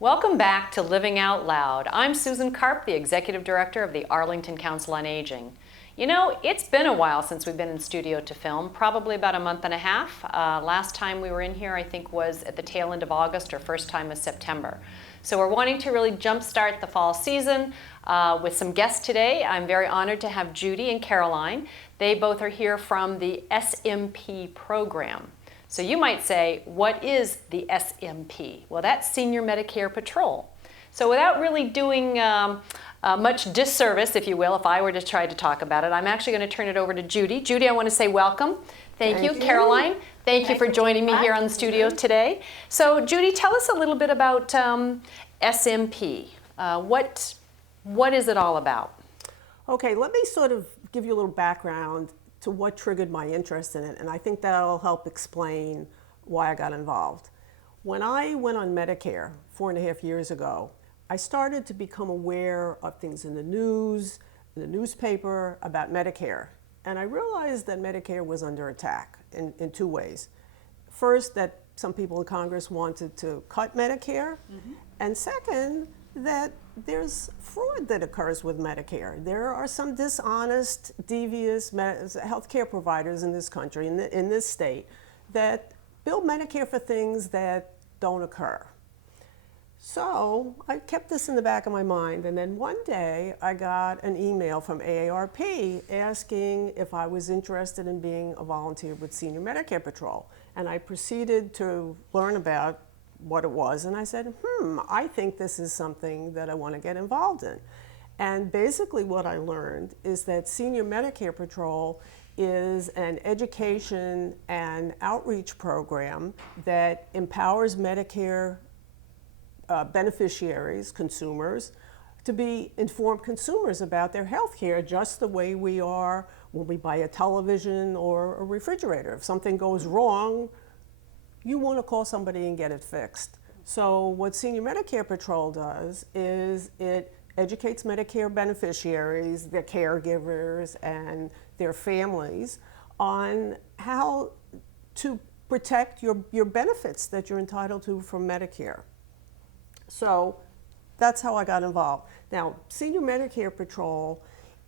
Welcome back to Living Out Loud. I'm Susan Carp, the Executive Director of the Arlington Council on Aging. You know, it's been a while since we've been in studio to film, probably about a month and a half. Last time we were in here, I think, was at the tail end of August or first time of September. So we're wanting to really jumpstart the fall season with some guests today. I'm very honored to have Judy and Caroline. They both are here from the SMP program. So you might say, what is the SMP? Well, that's Senior Medicare Patrol. So without really doing much disservice, if you will, if I were to try to talk about it, I'm actually going to turn it over to Judy. Judy, I want to say welcome. Thank you. Caroline, thank you for joining me here on the studio today. So Judy, tell us a little bit about SMP. What is it all about? Okay, let me sort of give you a little background to what triggered my interest in it, and I think that'll help explain why I got involved. When I went on Medicare 4.5 years ago, I started to become aware of things in the news, in the newspaper about Medicare, and I realized that Medicare was under attack in two ways. First, that some people in Congress wanted to cut Medicare, and second, that there's fraud that occurs with Medicare. There are some dishonest, devious healthcare providers in this country, in this state, that bill Medicare for things that don't occur. So I kept this in the back of my mind, and then one day I got an email from AARP asking if I was interested in being a volunteer with Senior Medicare Patrol. And I proceeded to learn about what it was, and I said, I think this is something that I want to get involved in. And basically what I learned is that Senior Medicare Patrol is an education and outreach program that empowers Medicare beneficiaries, consumers, to be informed consumers about their health care just the way we are when we buy a television or a refrigerator. If something goes wrong, you want to call somebody and get it fixed. So what Senior Medicare Patrol does is it educates Medicare beneficiaries, their caregivers, and their families on how to protect your benefits that you're entitled to from Medicare. So that's how I got involved. Now, Senior Medicare Patrol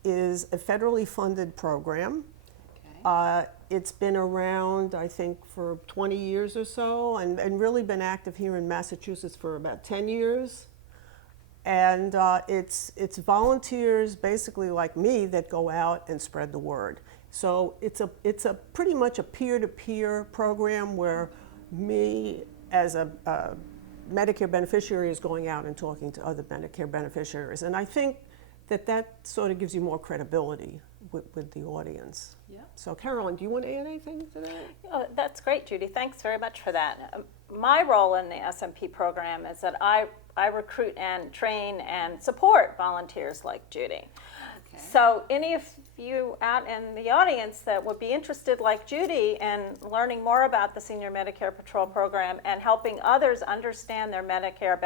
is a federally funded program. It's been around, I think, for 20 years or so, and really been active here in Massachusetts for about 10 years. And it's volunteers, basically like me, that go out and spread the word. So it's a pretty much a peer-to-peer program where me, as a Medicare beneficiary, is going out and talking to other Medicare beneficiaries. And I think that sort of gives you more credibility with the audience. Yeah. So Caroline, do you want to add anything to that? Oh, that's great, Judy. Thanks very much for that. My role in the SMP program is that I recruit and train and support volunteers like Judy. Okay. So any of you out in the audience that would be interested, like Judy, in learning more about the Senior Medicare Patrol program and helping others understand their Medicare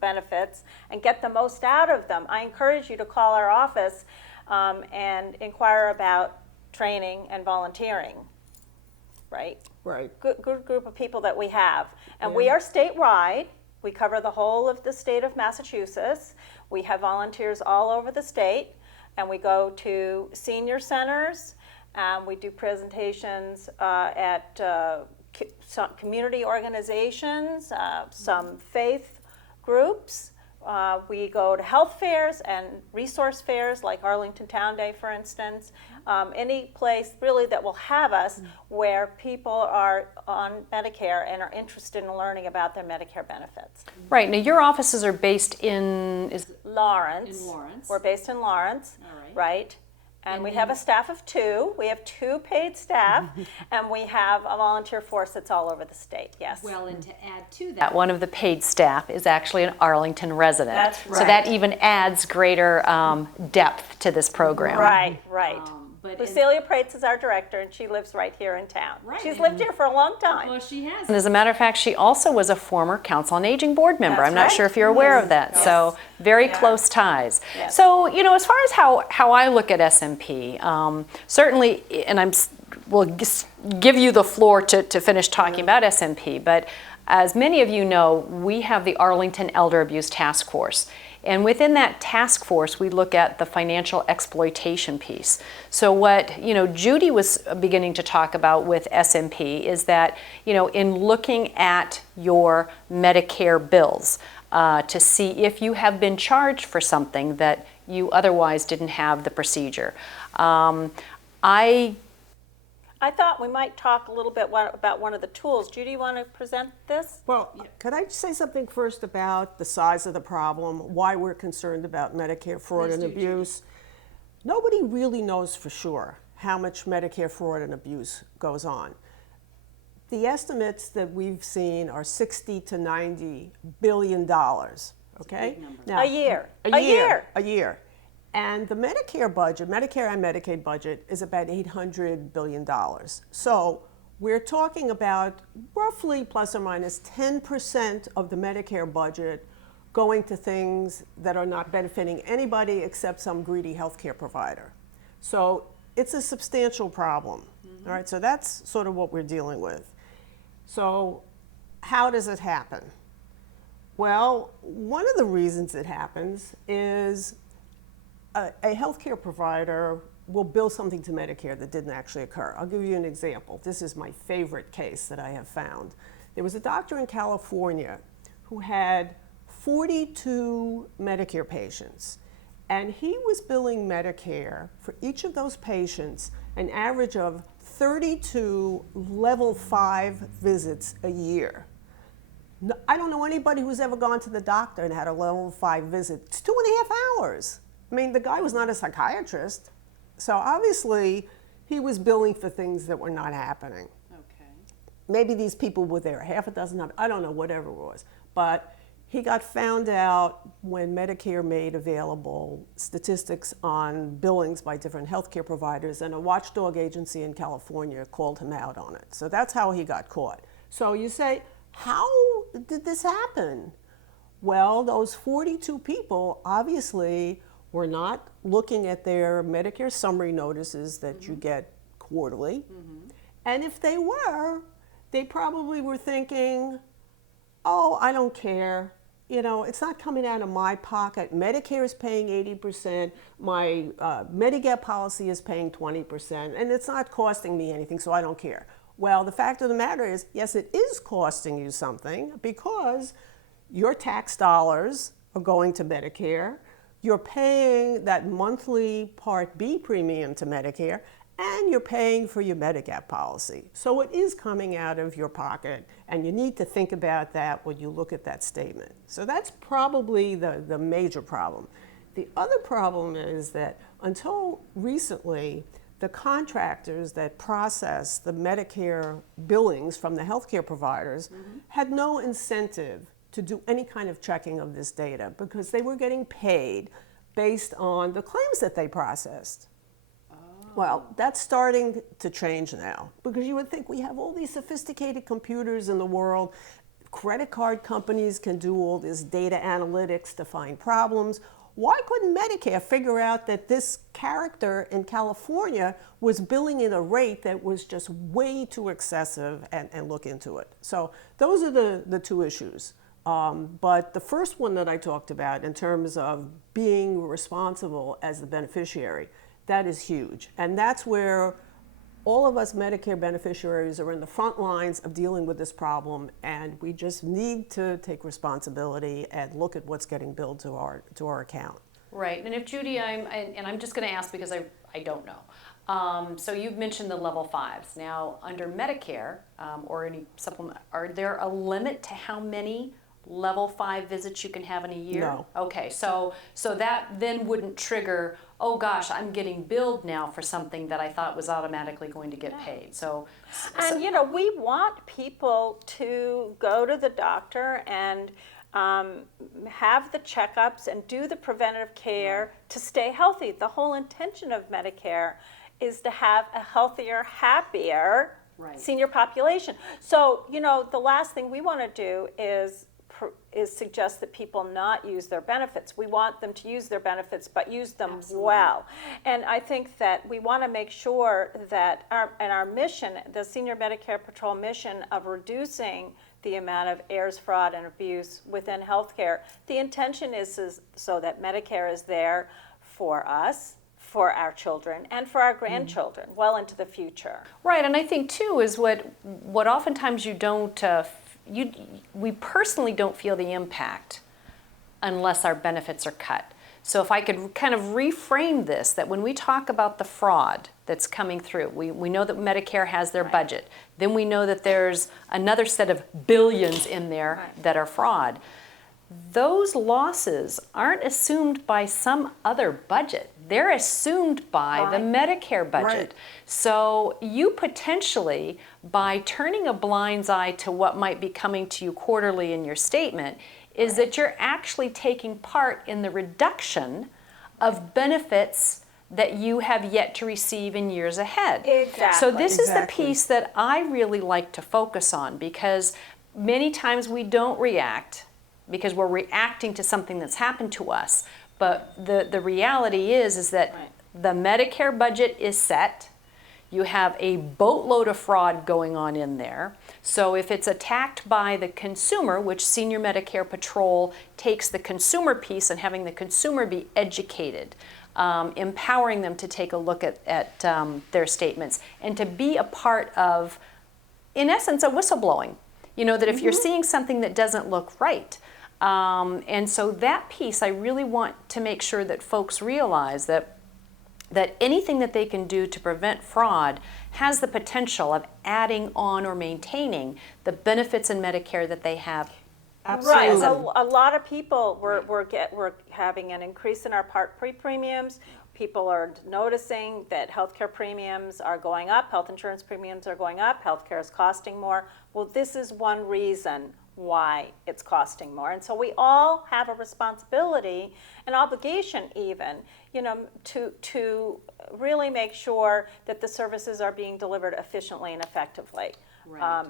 benefits and get the most out of them, I encourage you to call our office and inquire about training and volunteering, right? Right. Good group of people that we have. And we are statewide. We cover the whole of the state of Massachusetts. We have volunteers all over the state, and we go to senior centers. We do presentations at some community organizations, some faith groups. We go to health fairs and resource fairs like Arlington Town Day, for instance. Any place really that will have us where people are on Medicare and are interested in learning about their Medicare benefits. Right. Now your offices are based in Lawrence. In Lawrence. We're based in Lawrence. All right. Right. And we have a staff of 2. We have 2 paid staff, and we have a volunteer force that's all over the state, yes. Well, and to add to that, one of the paid staff is actually an Arlington resident. That's right. So that even adds greater depth to this program. Right. Lucelia Prates is our director, and she lives right here in town. Right. She's lived here for a long time. Well, she has. And as a matter of fact, she also was a former Council on Aging board member. That's I'm not right. sure if you're aware of that. Yes. So very close ties. Yes. So, you know, as far as how I look at SMP, certainly, and will give you the floor to finish talking about SMP, but As many of you know, we have the Arlington Elder Abuse Task Force. And within that task force, we look at the financial exploitation piece. So what, Judy was beginning to talk about with SMP is that, in looking at your Medicare bills, to see if you have been charged for something that you otherwise didn't have the procedure. I thought we might talk a little bit about one of the tools. Judy, you want to present this? Well, could I say something first about the size of the problem, why we're concerned about Medicare fraud and abuse? Nobody really knows for sure how much Medicare fraud and abuse goes on. The estimates that we've seen are $60 to $90 billion, okay? Now, a year. A year. And the Medicare budget, Medicare and Medicaid budget, is about $800 billion. So we're talking about roughly plus or minus 10% of the Medicare budget going to things that are not benefiting anybody except some greedy healthcare provider. So it's a substantial problem. All right, so that's sort of what we're dealing with. So how does it happen? Well, one of the reasons it happens is a healthcare provider will bill something to Medicare that didn't actually occur. I'll give you an example. This is my favorite case that I have found. There was a doctor in California who had 42 Medicare patients, and he was billing Medicare for each of those patients an average of 32 level 5 visits a year. I don't know anybody who's ever gone to the doctor and had a level 5 visit. It's 2.5 hours. I mean, the guy was not a psychiatrist, so obviously he was billing for things that were not happening. Okay. Maybe these people were there, half a dozen, I don't know, whatever it was. But he got found out when Medicare made available statistics on billings by different healthcare providers, and a watchdog agency in California called him out on it. So that's how he got caught. So you say, how did this happen? Well, those 42 people obviously were not looking at their Medicare summary notices that you get quarterly. And if they were, they probably were thinking, oh, I don't care. It's not coming out of my pocket. Medicare is paying 80%. My Medicare policy is paying 20%. And it's not costing me anything, so I don't care. Well, the fact of the matter is, yes, it is costing you something because your tax dollars are going to Medicare. You're paying that monthly Part B premium to Medicare, and you're paying for your Medicare policy. So it is coming out of your pocket, and you need to think about that when you look at that statement. So that's probably the major problem. The other problem is that until recently, the contractors that process the Medicare billings from the healthcare providers had no incentive to do any kind of checking of this data because they were getting paid based on the claims that they processed. Well, that's starting to change now because you would think we have all these sophisticated computers in the world. Credit card companies can do all this data analytics to find problems. Why couldn't Medicare figure out that this character in California was billing at a rate that was just way too excessive and look into it? So those are the two issues. But the first one that I talked about in terms of being responsible as the beneficiary, that is huge. And that's where all of us Medicare beneficiaries are in the front lines of dealing with this problem, and we just need to take responsibility and look at what's getting billed to our account. Right, and if Judy, I'm just going to ask because I don't know. So you've mentioned the level 5s. Now, under Medicare or any supplement, are there a limit to how many level 5 visits you can have in a year? No. Okay, so that then wouldn't trigger, oh gosh, I'm getting billed now for something that I thought was automatically going to get paid. And we want people to go to the doctor and have the checkups and do the preventative care to stay healthy. The whole intention of Medicare is to have a healthier, happier senior population. So, the last thing we want to do is suggest that people not use their benefits. We want them to use their benefits, but use them well. And I think that we want to make sure that our mission, the Senior Medicare Patrol mission of reducing the amount of errors, fraud, and abuse within healthcare. The intention is so that Medicare is there for us, for our children, and for our grandchildren well into the future. Right, and I think too is what oftentimes you don't, we personally don't feel the impact unless our benefits are cut. So if I could kind of reframe this, that when we talk about the fraud that's coming through, we know that Medicare has their budget. Then we know that there's another set of billions in there that are fraud. Those losses aren't assumed by some other budget. They're assumed by the Medicare budget. Right. So you potentially, by turning a blind eye to what might be coming to you quarterly in your statement, is that you're actually taking part in the reduction of benefits that you have yet to receive in years ahead. Exactly. So this is the piece that I really like to focus on, because many times we don't react because we're reacting to something that's happened to us. But the reality is that the Medicare budget is set. You have a boatload of fraud going on in there. So if it's attacked by the consumer, which Senior Medicare Patrol takes the consumer piece and having the consumer be educated, empowering them to take a look at their statements and to be a part of, in essence, a whistleblowing. You know, that if you're seeing something that doesn't look right. And so that piece, I really want to make sure that folks realize that anything that they can do to prevent fraud has the potential of adding on or maintaining the benefits in Medicare that they have. Absolutely. Right. So a lot of people we're having an increase in our Part B premiums. People are noticing that healthcare premiums are going up, health insurance premiums are going up, healthcare is costing more. Well, this is one reason why it's costing more. And so we all have a responsibility, an obligation even, to really make sure that the services are being delivered efficiently and effectively. Right.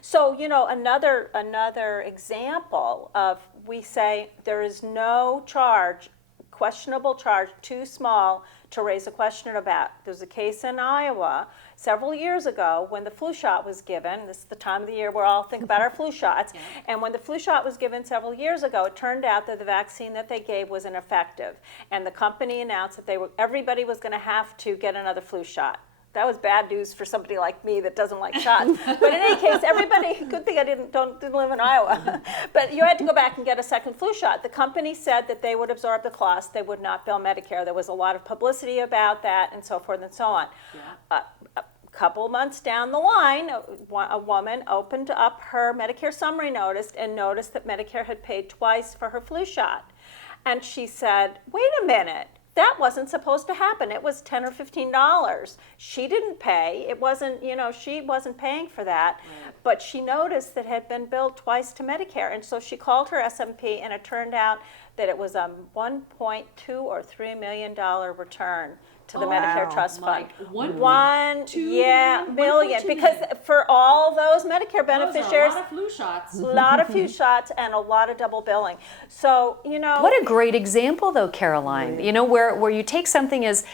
So, another example of, we say there is no charge, questionable charge, too small to raise a question about. There's a case in Iowa several years ago when the flu shot was given. This is the time of the year where all think about our flu shots. Yeah. And when the flu shot was given several years ago, it turned out that the vaccine that they gave was ineffective. And the company announced that everybody was going to have to get another flu shot. That was bad news for somebody like me that doesn't like shots. But in any case, everybody, good thing I didn't live in Iowa. But you had to go back and get a second flu shot. The company said that they would absorb the cost. They would not bill Medicare. There was a lot of publicity about that and so forth and so on. Yeah. A couple months down the line, a woman opened up her Medicare summary notice and noticed that Medicare had paid twice for her flu shot. And she said, wait a minute. That wasn't supposed to happen. It was $10 or $15. She didn't pay. It wasn't, she wasn't paying for that. Right. But she noticed that it had been billed twice to Medicare. And so she called her SMP, and it turned out that it was a $1.2 or $3 million return to the Medicare Trust Fund. Million. Because for all those Medicare beneficiaries, a lot of flu shots. a lot of flu shots and a lot of double billing. So, What a great example, though, Caroline. Where you take something as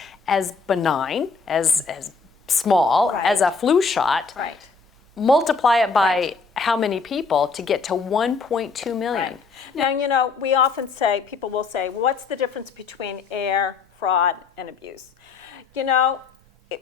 benign, as small, as a flu shot, multiply it by how many people to get to 1.2 million. Right. Now, we often say, people will say, what's the difference between error, fraud, and abuse?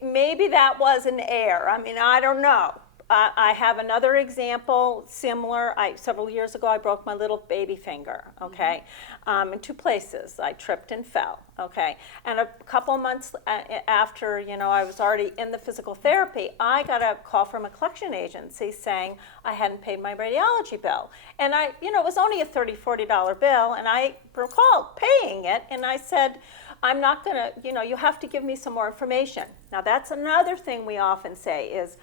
Maybe that was an error. I mean, I don't know. I have another example, similar. Several years ago, I broke my little baby finger, okay, in two places. I tripped and fell, okay. And a couple months after, I was already in the physical therapy, I got a call from a collection agency saying I hadn't paid my radiology bill. And it was only a $30, $40 bill, and I recalled paying it, and I said, I'm not going to, you have to give me some more information. Now, that's another thing we often say is,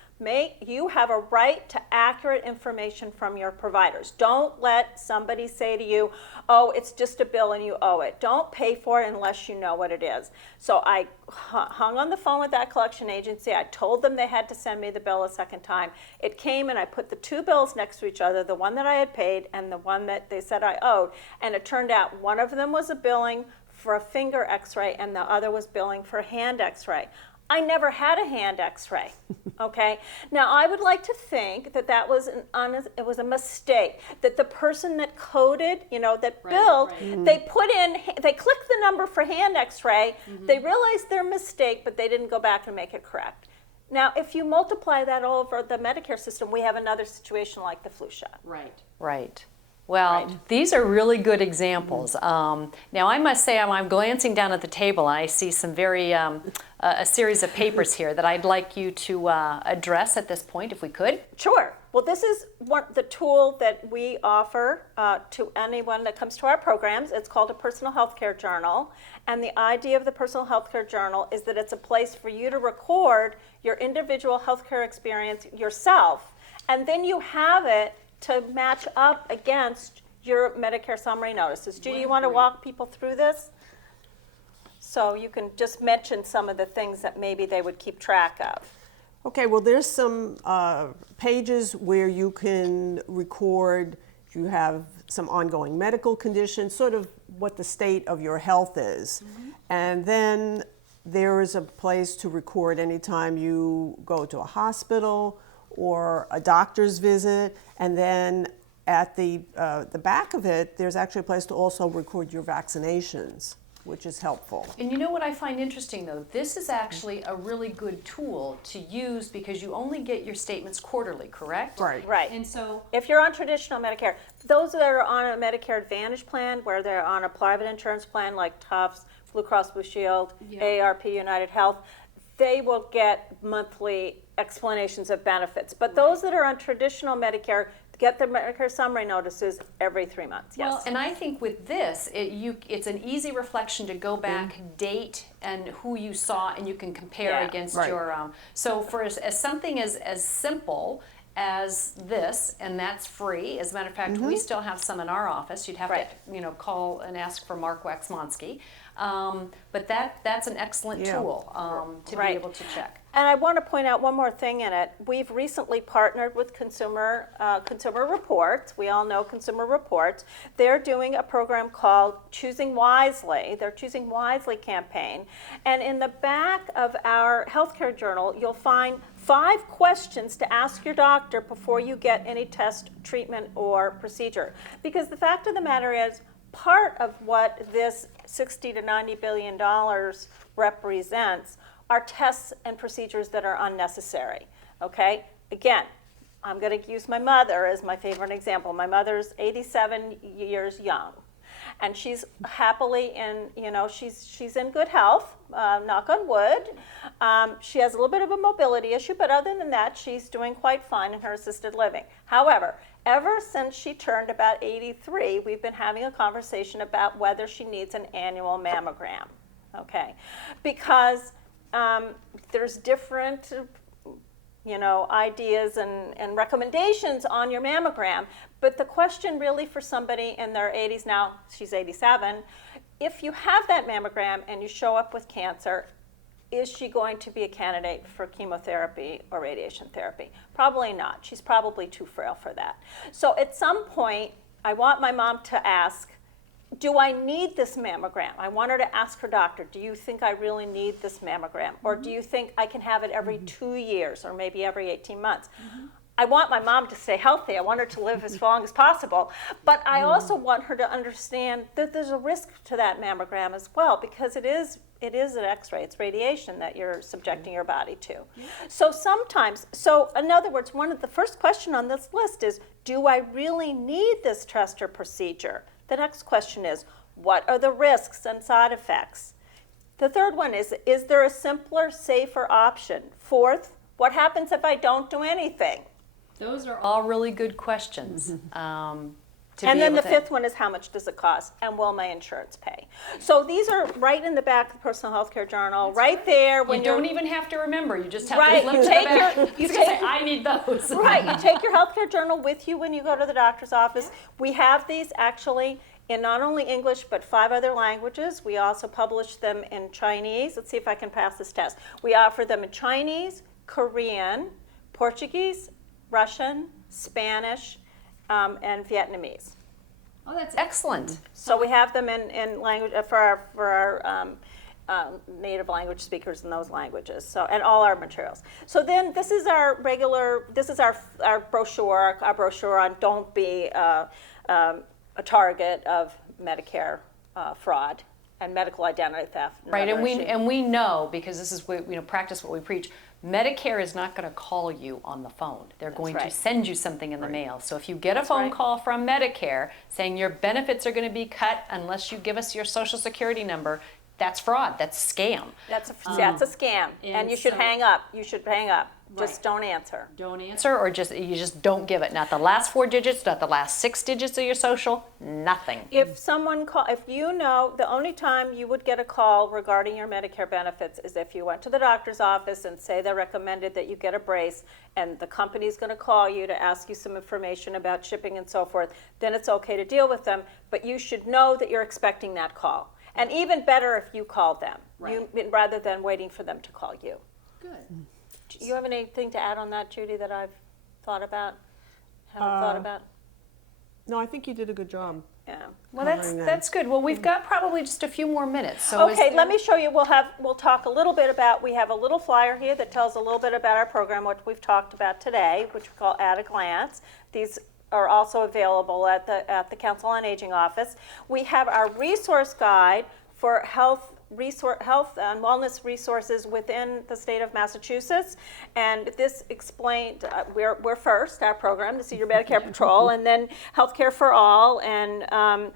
you have a right to accurate information from your providers. Don't let somebody say to you, oh, it's just a bill and you owe it. Don't pay for it unless you know what it is. So I hung on the phone with that collection agency. I told them they had to send me the bill a second time. It came, and I put the two bills next to each other, the one that I had paid and the one that they said I owed. And it turned out one of them was a billing for a finger x-ray and the other was billing for a hand x-ray. I never had a hand x-ray, okay? Now, I would like to think that that was it was a mistake, that the person that coded, that billed, they clicked the number for hand x-ray, they realized their mistake, but they didn't go back and make it correct. Now, if you multiply that all over the Medicare system, we have another situation like the flu shot. Right. Well, these are really good examples. Now, I must say, I'm glancing down at the table, and I see some a series of papers here that I'd like you to address at this point, if we could. Sure. Well, this is the tool that we offer to anyone that comes to our programs. It's called a personal healthcare journal. And the idea of the personal healthcare journal is that it's a place for you to record your individual healthcare experience yourself. And then you have it to match up against your Medicare summary notices. Judy, you want to walk people through this? So you can just mention some of the things that maybe they would keep track of. Okay, well, there's some pages where you can record, you have some ongoing medical conditions, sort of what the state of your health is. And then there is a place to record anytime you go to a hospital or a doctor's visit, and then at the back of it, there's actually a place to also record your vaccinations, which is helpful. And you know what I find interesting, though? This is actually a really good tool to use because you only get your statements quarterly, correct? Right. And so, if you're on traditional Medicare, those that are on a Medicare Advantage plan, where they're on a private insurance plan like Tufts, Blue Cross Blue Shield, AARP, United Health, they will get monthly explanations of benefits. But those that are on traditional Medicare get their Medicare summary notices every 3 months. Yes. well, and I think with this, it's an easy reflection to go back, date, and who you saw, and you can compare against your. So for as something as simple as this, and that's free. As a matter of fact, we still have some in our office. You'd have to call and ask for Mark Waxmonsky. But that's an excellent tool to be able to check. And I want to point out one more thing in it. We've recently partnered with Consumer Reports. We all know Consumer Reports. They're doing a program called Choosing Wisely, their Choosing Wisely campaign. And in the back of our healthcare journal, you'll find 5 questions to ask your doctor before you get any test, treatment, or procedure. Because the fact of the matter is, part of what this $60 to $90 billion represents are tests and procedures that are unnecessary, okay? Again, I'm gonna use my mother as my favorite example. My mother's 87 years young, and she's happily she's in good health, knock on wood. She has a little bit of a mobility issue, but other than that, she's doing quite fine in her assisted living. However, ever since she turned about 83, we've been having a conversation about whether she needs an annual mammogram, okay? Because there's different ideas and recommendations on your mammogram, but the question really for somebody in their 80s now, she's 87, if you have that mammogram and you show up with cancer, is she going to be a candidate for chemotherapy or radiation therapy? Probably not. She's probably too frail for that. So at some point, I want my mom to ask, do I need this mammogram? I want her to ask her doctor, do you think I really need this mammogram? Or do you think I can have it every 2 years or maybe every 18 months? I want my mom to stay healthy. I want her to live as long as possible. But I also want her to understand that there's a risk to that mammogram as well, because it is an x-ray. It's radiation that you're subjecting your body to. So in other words, one of the first question on this list is, do I really need this test or procedure? The next question is, what are the risks and side effects? The third one is there a simpler, safer option? Fourth, what happens if I don't do anything? Those are all really good questions. And then the fifth one is, how much does it cost? And will my insurance pay? So these are right in the back of the Personal Healthcare Journal, right there. When you don't even have to remember. You just have to flip to the back. You can say, I need those. Right. You take your healthcare journal with you when you go to the doctor's office. We have these actually in not only English, but 5 other languages. We also publish them in Chinese. Let's see if I can pass this test. We offer them in Chinese, Korean, Portuguese, Russian, Spanish, and Vietnamese. Oh, that's excellent. So we have them in language for our native language speakers in those languages. So, and all our materials. So then this is our brochure, on don't be a target of Medicare fraud and medical identity theft. Right, and we know, because this is practice what we preach. Medicare is not going to call you on the phone. They're going to send you something in the mail. So if you get a phone call from Medicare saying your benefits are going to be cut unless you give us your Social Security number, that's fraud. That's scam. That's a scam, and you should hang up. You should hang up. Just don't answer. Don't answer, or you just don't give it. Not the last 4 digits, not the last 6 digits of your social, nothing. If you know, the only time you would get a call regarding your Medicare benefits is if you went to the doctor's office and say they recommended that you get a brace, and the company's going to call you to ask you some information about shipping and so forth. Then it's okay to deal with them, but you should know that you're expecting that call. And even better if you called them, rather than waiting for them to call you. Good. Do you have anything to add on that, Judy, that I've thought about, haven't thought about? No, I think you did a good job. Yeah. Well, that's good. Well, we've got probably just a few more minutes. So okay, let me show you. We'll talk a little bit about. We have a little flyer here that tells a little bit about our program, what we've talked about today, which we call At a Glance. These are also available at the Council on Aging office. We have our resource guide for health and wellness resources within the state of Massachusetts, and this explained we're first, our program, the Senior Medicare Patrol, and then Healthcare for All, and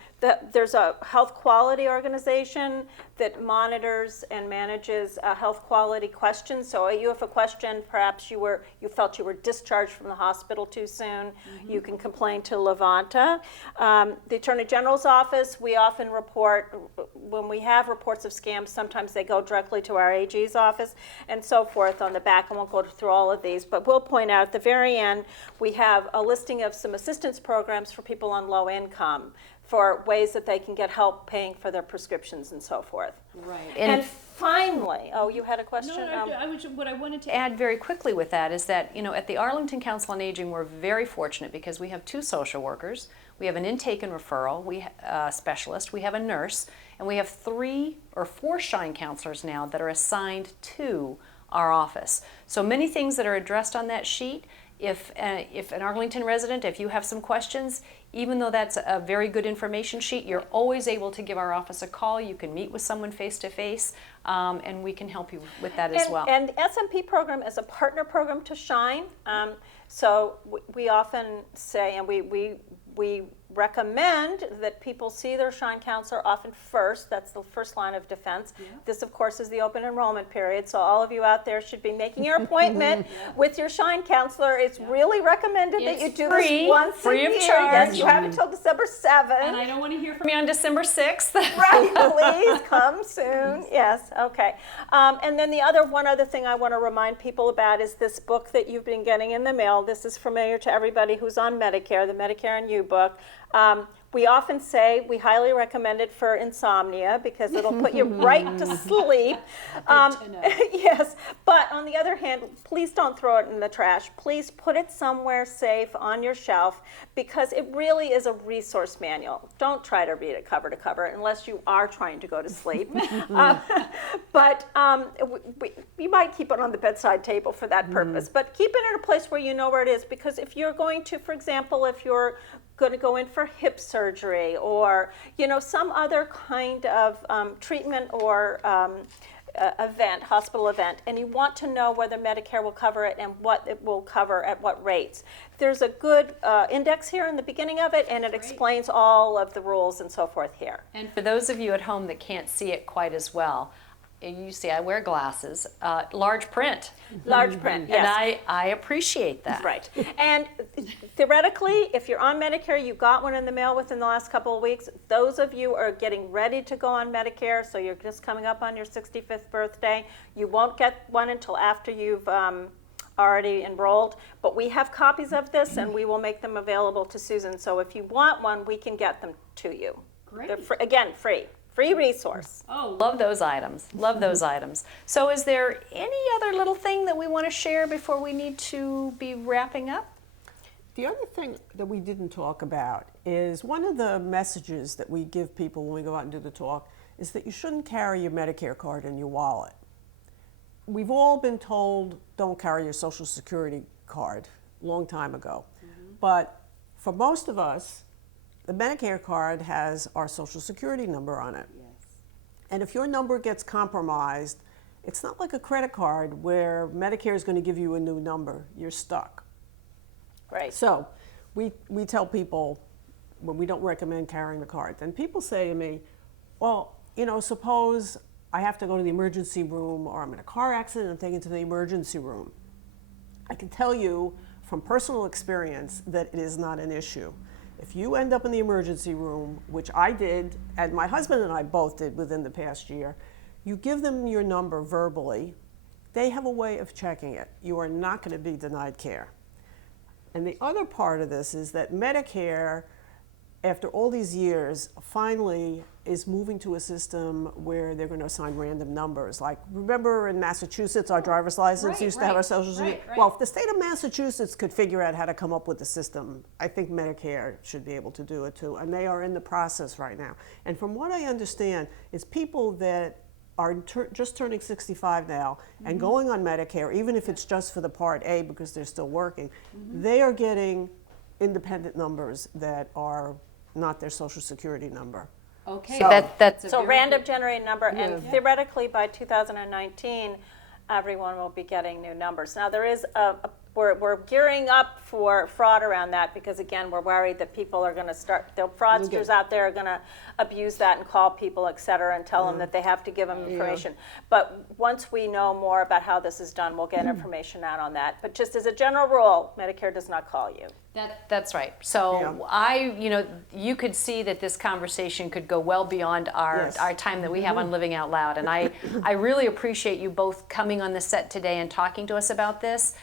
there's a health quality organization that monitors and manages health quality questions. So you have a question, perhaps you felt you were discharged from the hospital too soon, you can complain to Levanta. The Attorney General's office, we often report, when we have reports of scams, sometimes they go directly to our AG's office and so forth on the back. I won't go through all of these, but we'll point out at the very end, we have a listing of some assistance programs for people on low income, for ways that they can get help paying for their prescriptions and so forth. Right. And finally, you had a question? No, what I wanted to add very quickly with that is that, at the Arlington Council on Aging, we're very fortunate because we have 2 social workers, we have an intake and referral specialist, we have a nurse, and we have 3 or 4 Shine counselors now that are assigned to our office. So many things that are addressed on that sheet. If an Arlington resident, if you have some questions, even though that's a very good information sheet, you're always able to give our office a call. You can meet with someone face-to-face, and we can help you with that as well. And the SMP program is a partner program to Shine. So we often say, and we recommend that people see their Shine counselor often first. That's the first line of defense. Yeah. This, of course, is the open enrollment period, so all of you out there should be making your appointment with your Shine counselor. It's really recommended that you do this once free a year. Of charge. Yes, you have until December 7th. And I don't want to hear from you on December 6th. Right, please come soon. Yes, okay. And then one other thing I want to remind people about is this book that you've been getting in the mail. This is familiar to everybody who's on Medicare, the Medicare and You book. We often say we highly recommend it for insomnia because it'll put you right to sleep. Yes, but on the other hand, please don't throw it in the trash. Please put it somewhere safe on your shelf because it really is a resource manual. Don't try to read it cover to cover unless you are trying to go to sleep. But we might keep it on the bedside table for that purpose. But keep it in a place where you know where it is, because if you're going to, for example, if you're going to go in for hip surgery or some other kind of treatment or event, hospital event, and you want to know whether Medicare will cover it and what it will cover at what rates. There's a good index here in the beginning of it, and it explains all of the rules and so forth here. And for those of you at home that can't see it quite as well, you see I wear glasses, large print. Large print, yes. And I appreciate that. Right. And theoretically, if you're on Medicare, you got one in the mail within the last couple of weeks. Those of you are getting ready to go on Medicare, so you're just coming up on your 65th birthday. You won't get one until after you've already enrolled. But we have copies of this, and we will make them available to Susan. So if you want one, we can get them to you. Great. They're again, free. Free resource. Oh, love those items. Love those items. So is there any other little thing that we want to share before we need to be wrapping up? The other thing that we didn't talk about is one of the messages that we give people when we go out and do the talk is that you shouldn't carry your Medicare card in your wallet. We've all been told don't carry your Social Security card a long time ago. But for most of us, the Medicare card has our Social Security number on it. And if your number gets compromised, it's not like a credit card where Medicare is going to give you a new number. You're stuck. Right. So we tell people, well, we don't recommend carrying the card. Then people say to me, well, you know, suppose I have to go to the emergency room, or I'm in a car accident and I'm taken to the emergency room. I can tell you from personal experience that it is not an issue. If you end up in the emergency room, which I did, and my husband and I both did within the past year, you give them your number verbally, they have a way of checking it. You are not going to be denied care. And the other part of this is that Medicare, after all these years, finally is moving to a system where they're going to assign random numbers. Like, remember in Massachusetts, our driver's license used to have our Social Security? Well, if the state of Massachusetts could figure out how to come up with the system, I think Medicare should be able to do it too. And they are in the process right now. And from what I understand, is people that are just turning 65 now and going on Medicare, even if it's just for the Part A because they're still working, they are getting independent numbers that are not their Social Security number. Okay, So- that's a So very random good- generated number, and theoretically by 2019, everyone will be getting new numbers. Now there is we're gearing up for fraud around that, because again, we're worried that people are going to start, the fraudsters out there are going to abuse that and call people, et cetera, and tell them that they have to give them information. But once we know more about how this is done, we'll get information out on that. But just as a general rule, Medicare does not call you. That's right. So you could see that this conversation could go well beyond our time that we have on Living Out Loud. And I really appreciate you both coming on the set today and talking to us about this.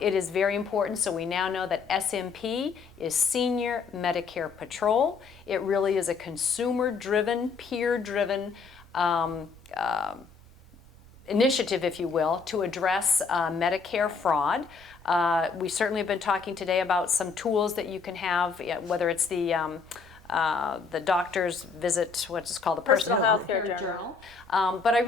It is very important. So we now know that SMP is Senior Medicare Patrol. It really is a consumer-driven, peer-driven initiative, if you will, to address Medicare fraud. We certainly have been talking today about some tools that you can have, whether it's the doctor's visit, what's called the Personal health care journal. But I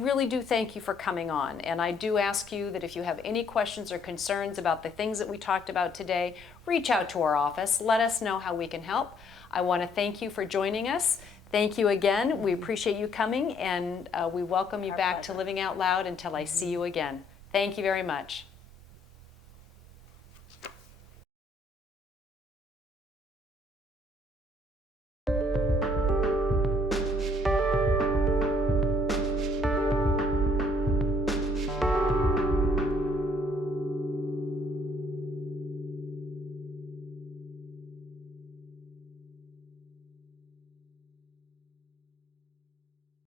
really do thank you for coming on, and I do ask you that if you have any questions or concerns about the things that we talked about today, reach out to our office. Let us know how we can help. I want to thank you for joining us. Thank you again. We appreciate you coming, and we welcome you back to Living Out Loud until I see you again. Thank you very much.